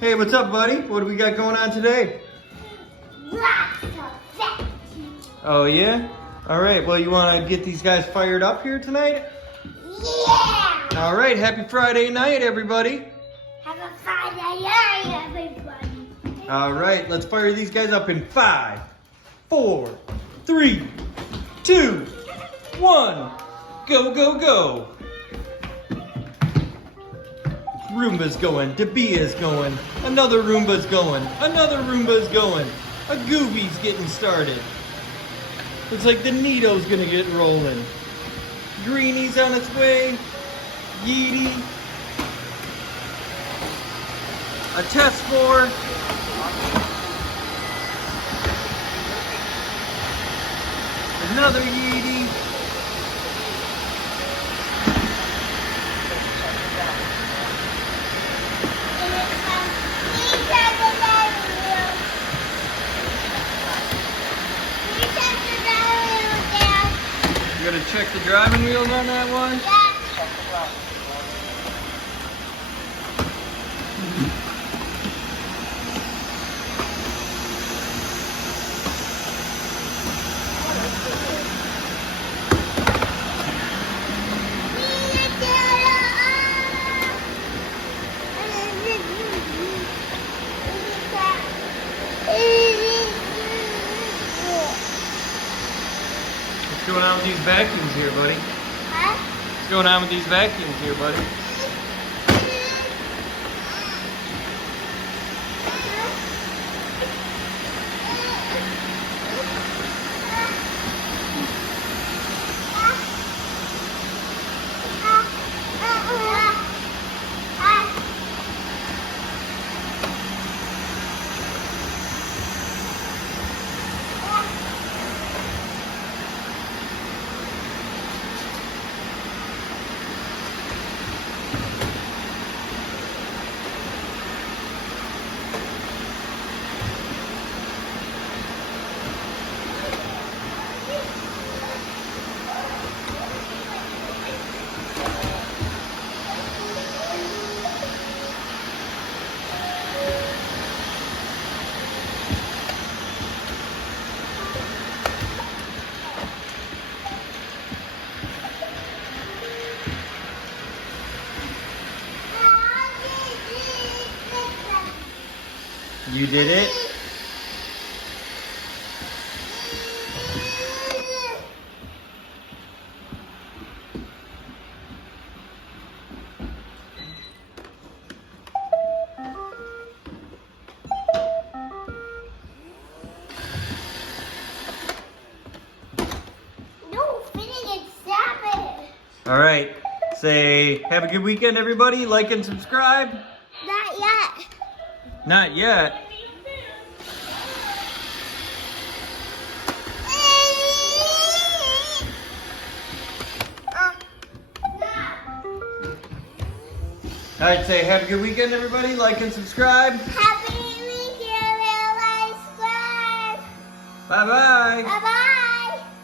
Hey, what's up, buddy? What do we got going on today? Lots of vacuums. Oh, yeah? All right, well, you want to get these guys fired up here tonight? Yeah! All right, happy Friday night, everybody. Have a Friday night, everybody. All right, let's fire these guys up in 5, 4, 3, 2, 1. Go, go, go. Roomba's going, debea's going, another Roomba's going, another Roomba's going, a goovi's getting started. Looks like the neato's gonna get rolling. Greenie's on its way, yeedi, a tesvor, another yeedi, you gotta check the driving wheels on that one? What's going on with these vacuums here, buddy? Huh? What's going on with these vacuums here, buddy? You did it? No, finish it, stop it. All right. Say, have a good weekend, everybody. Like and subscribe. Not yet. Not yet. All right, say, have a good weekend, everybody. Like and subscribe. Happy weekend, real life. Bye-bye. Bye-bye.